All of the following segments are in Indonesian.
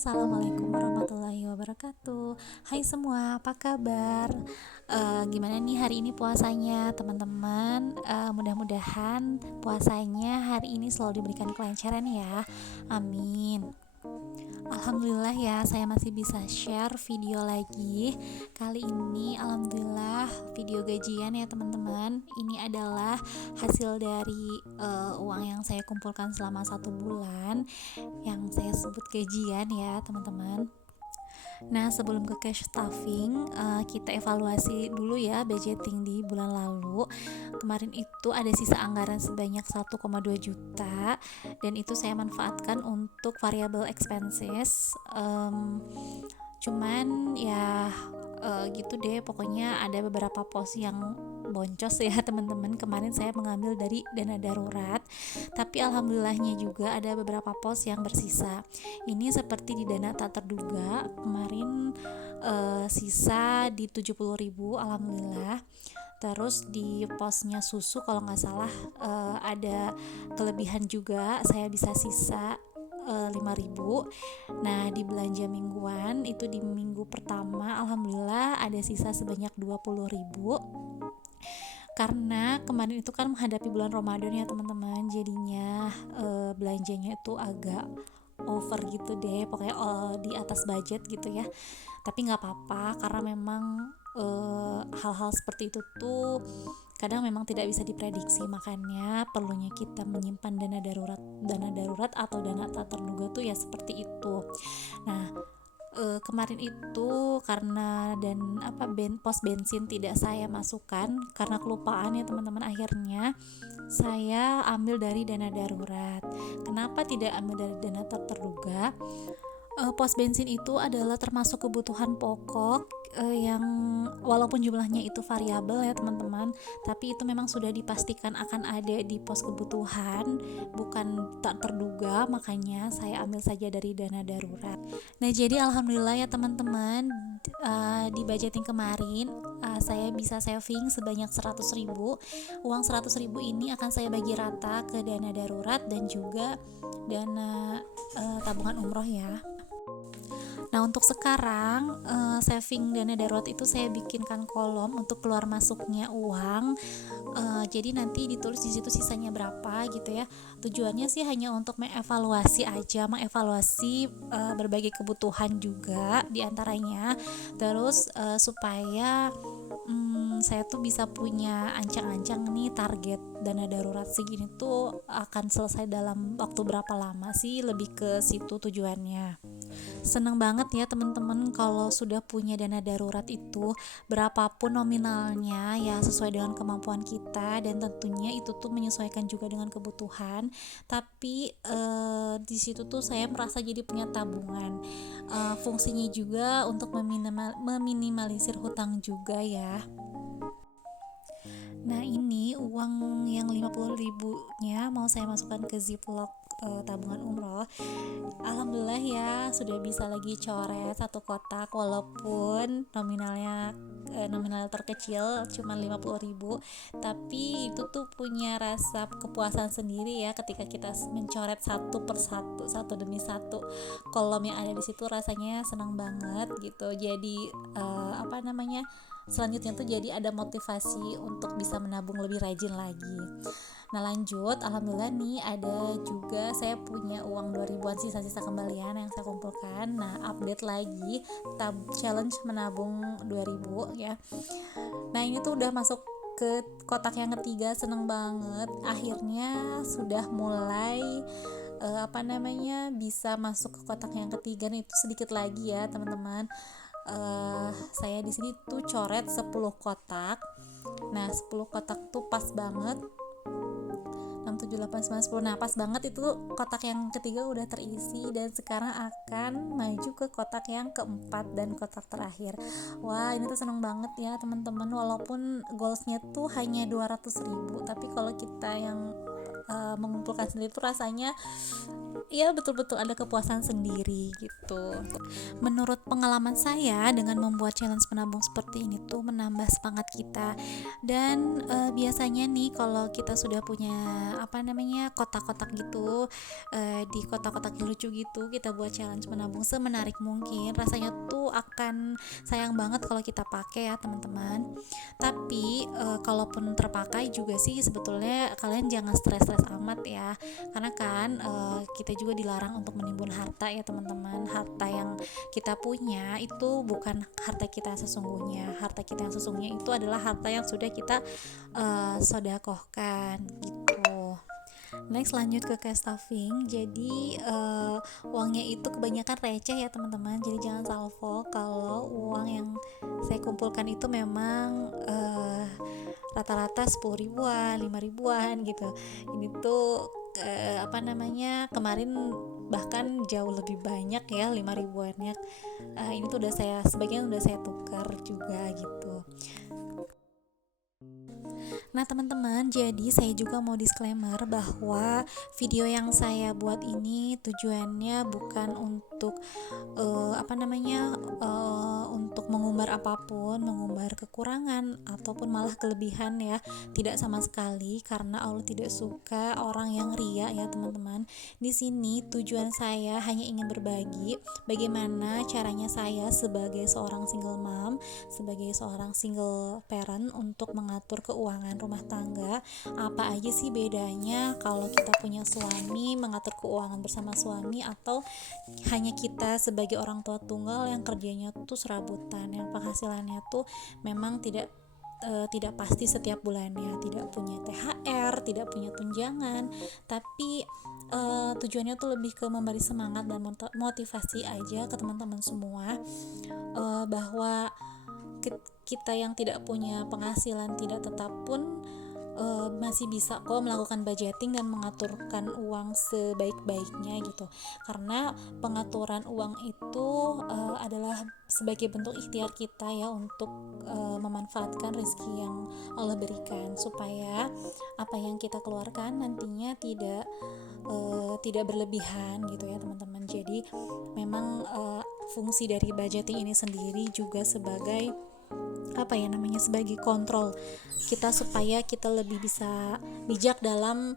Assalamualaikum warahmatullahi wabarakatuh. Hai semua, apa kabar? Gimana nih hari ini puasanya teman-teman? Mudah-mudahan puasanya hari ini selalu diberikan kelancaran ya. Amin. Alhamdulillah ya, saya masih bisa share video lagi. Kali ini alhamdulillah video gajian ya teman-teman. Ini adalah hasil dari uang yang saya kumpulkan selama 1 bulan, yang saya sebut gajian ya teman-teman. Nah, sebelum ke cash stuffing, kita evaluasi dulu ya budgeting di bulan lalu. Kemarin itu ada sisa anggaran sebanyak 1,2 juta dan itu saya manfaatkan untuk variable expenses. Cuman ya gitu deh, pokoknya ada beberapa pos yang boncos ya teman-teman. Kemarin saya mengambil dari dana darurat, tapi alhamdulillahnya juga ada beberapa pos yang bersisa. Ini seperti di dana tak terduga kemarin, sisa di 70.000 alhamdulillah. Terus di posnya susu kalau nggak salah ada kelebihan juga, saya bisa sisa 5.000. Nah, di belanja mingguan itu di minggu pertama alhamdulillah ada sisa sebanyak 20.000. Karena kemarin itu kan menghadapi bulan Ramadan ya teman-teman, jadinya belanjanya itu agak over gitu deh, pokoknya di atas budget gitu ya. Tapi nggak apa-apa karena memang hal-hal seperti itu tuh kadang memang tidak bisa diprediksi, makanya perlunya kita menyimpan dana darurat atau dana tak terduga tuh ya seperti itu. Nah, kemarin itu karena pos bensin tidak saya masukkan karena kelupaan ya teman-teman, akhirnya saya ambil dari dana darurat. Kenapa tidak ambil dari dana tak terduga? Pos bensin itu adalah termasuk kebutuhan pokok yang walaupun jumlahnya itu variabel ya teman-teman, tapi itu memang sudah dipastikan akan ada di pos kebutuhan, bukan tak terduga, makanya saya ambil saja dari dana darurat. Nah, jadi alhamdulillah ya teman-teman, di budgeting kemarin saya bisa saving sebanyak 100.000. Uang 100.000 ini akan saya bagi rata ke dana darurat dan juga dana tabungan umroh ya. Nah, untuk sekarang saving dana darurat itu saya bikinkan kolom untuk keluar masuknya uang. Jadi nanti ditulis di situ sisanya berapa gitu ya. Tujuannya sih hanya untuk mengevaluasi berbagai kebutuhan juga diantaranya. Terus supaya saya tuh bisa punya ancang-ancang nih, target dana darurat segini tuh akan selesai dalam waktu berapa lama sih, lebih ke situ tujuannya. Seneng banget ya teman-teman kalau sudah punya dana darurat itu, berapapun nominalnya ya sesuai dengan kemampuan kita, dan tentunya itu tuh menyesuaikan juga dengan kebutuhan. Tapi di situ tuh saya merasa jadi punya tabungan. Fungsinya juga untuk meminimalisir hutang juga ya. Nah, ini uang yang 50.000-nya mau saya masukkan ke Ziploc tabungan umroh. Alhamdulillah ya, sudah bisa lagi coret satu kotak walaupun nominal terkecil cuma 50.000, tapi itu tuh punya rasa kepuasan sendiri ya ketika kita mencoret satu persatu, satu demi satu kolom yang ada di situ, rasanya senang banget gitu. Jadi selanjutnya tuh jadi ada motivasi untuk bisa menabung lebih rajin lagi. Nah, lanjut, alhamdulillah nih ada juga saya punya uang 2.000-an sisa-sisa kembalian yang saya kumpulkan. Nah, update lagi challenge menabung 2.000 ya. Nah, ini tuh udah masuk ke kotak yang ketiga, seneng banget. Akhirnya sudah mulai bisa masuk ke kotak yang ketiga nih, itu sedikit lagi ya teman-teman. Saya di sini tuh coret 10 kotak. Nah, 10 kotak tuh pas banget 6, 7, 8, 9, 10. Nah, pas banget itu kotak yang ketiga udah terisi dan sekarang akan maju ke kotak yang keempat dan kotak terakhir. Wah, ini tuh seneng banget ya teman-teman, walaupun goalsnya tuh hanya 200.000, tapi kalau kita yang mengumpulkan sendiri tuh rasanya ya betul-betul ada kepuasan sendiri gitu. Menurut pengalaman saya, dengan membuat challenge menabung seperti ini tuh menambah semangat kita. Dan biasanya nih kalau kita sudah punya kotak-kotak gitu, di kotak-kotak yang lucu gitu kita buat challenge menabung semenarik mungkin, rasanya tuh akan sayang banget kalau kita pakai ya teman-teman. Tapi kalaupun terpakai juga sih sebetulnya kalian jangan stres-stres amat ya, karena kan kita juga dilarang untuk menimbun harta ya teman-teman. Harta yang kita punya itu bukan harta kita yang sesungguhnya. Harta kita yang sesungguhnya itu adalah harta yang sudah kita sodakohkan gitu. Next, lanjut ke cash stuffing. Jadi uangnya itu kebanyakan receh ya teman-teman, jadi jangan salvo kalau uang yang saya kumpulkan itu memang rata-rata 10 ribuan, 5 ribuan gitu. Ini tuh kemarin bahkan jauh lebih banyak ya, 5 ribuannya. Ini tuh sebagian udah saya tukar juga gitu. Nah teman-teman, jadi saya juga mau disclaimer bahwa video yang saya buat ini tujuannya bukan untuk untuk mengumbar apapun, mengumbar kekurangan ataupun malah kelebihan ya. Tidak sama sekali, karena Allah tidak suka orang yang ria ya teman-teman. Di sini tujuan saya hanya ingin berbagi bagaimana caranya saya sebagai seorang single mom, sebagai seorang single parent untuk mengatur keuangan rumah tangga. Apa aja sih bedanya kalau kita punya suami, mengatur keuangan bersama suami, atau hanya kita sebagai orang tua tunggal yang kerjanya tuh serabutan, yang penghasilannya tuh memang tidak pasti setiap bulannya, tidak punya THR, tidak punya tunjangan, tapi tujuannya tuh lebih ke memberi semangat dan motivasi aja ke teman-teman semua, bahwa kita yang tidak punya penghasilan tidak tetap pun masih bisa kok melakukan budgeting dan mengaturkan uang sebaik-baiknya gitu. Karena pengaturan uang itu adalah sebagai bentuk ikhtiar kita ya untuk memanfaatkan rezeki yang Allah berikan, supaya apa yang kita keluarkan nantinya tidak berlebihan gitu ya teman-teman. Jadi memang fungsi dari budgeting ini sendiri juga sebagai sebagai kontrol kita, supaya kita lebih bisa bijak dalam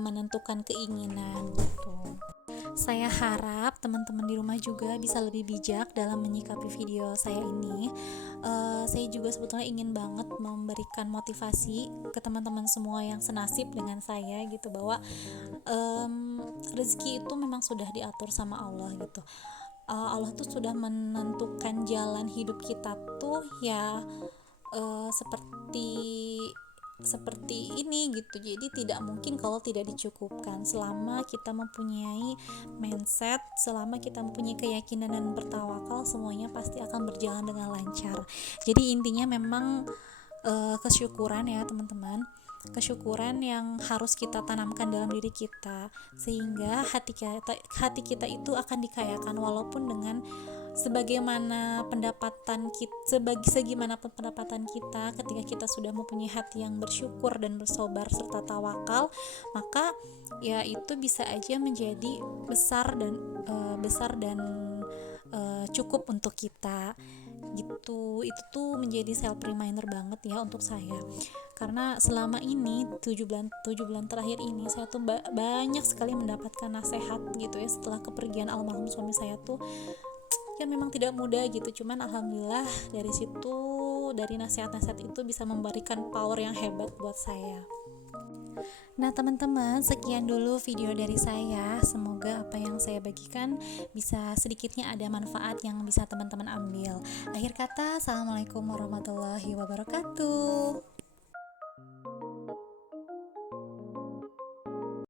menentukan keinginan gitu. Saya harap teman-teman di rumah juga bisa lebih bijak dalam menyikapi video saya ini. Saya juga sebetulnya ingin banget memberikan motivasi ke teman-teman semua yang senasib dengan saya gitu, bahwa rezeki itu memang sudah diatur sama Allah gitu. Allah tuh sudah menentukan jalan hidup kita tuh ya seperti ini gitu. Jadi tidak mungkin kalau tidak dicukupkan. Selama kita mempunyai mindset, selama kita mempunyai keyakinan dan bertawakal, semuanya pasti akan berjalan dengan lancar. Jadi intinya memang kesyukuran ya teman-teman, kesyukuran yang harus kita tanamkan dalam diri kita, sehingga hati kita itu akan dikayakan, walaupun dengan segimana pendapatan kita, ketika kita sudah mempunyai hati yang bersyukur dan bersabar serta tawakal, maka ya itu bisa aja menjadi besar dan cukup untuk kita gitu. Itu tuh menjadi self reminder banget ya untuk saya, karena selama ini 7 bulan terakhir ini saya tuh banyak sekali mendapatkan nasihat gitu ya, setelah kepergian almarhum suami saya tuh ya memang tidak mudah gitu. Cuman alhamdulillah dari situ, dari nasihat-nasihat itu bisa memberikan power yang hebat buat saya. Nah teman-teman, sekian dulu video dari saya. Semoga apa yang saya bagikan bisa sedikitnya ada manfaat yang bisa teman-teman ambil. Akhir kata, assalamualaikum warahmatullahi wabarakatuh.